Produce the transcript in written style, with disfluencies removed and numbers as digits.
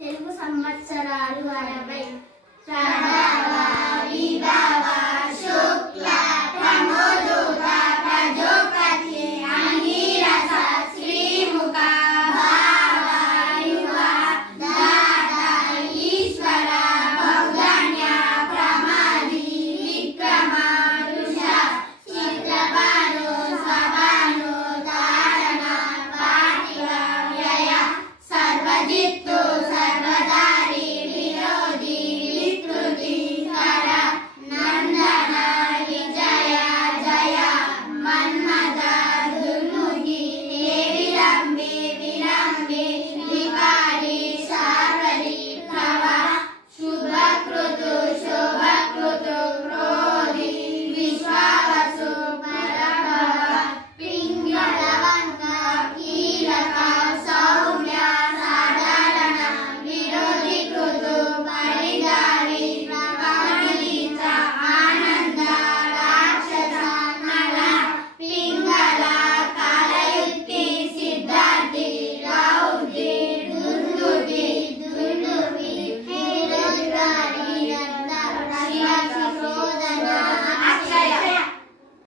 తెలుగు సంవత్సరాలు 60 ప్రభవ విభవ శుక్ల ప్రమోదోత ప్రజోపతి అంగీరస శ్రీముఖ భావ యువ దాత ఈశ్వర భౌగన్య ప్రమాది విక్రమ ఋష చిత్రపాను స్వపాను తారణ పాటిక వ్యయ సర్వజిత్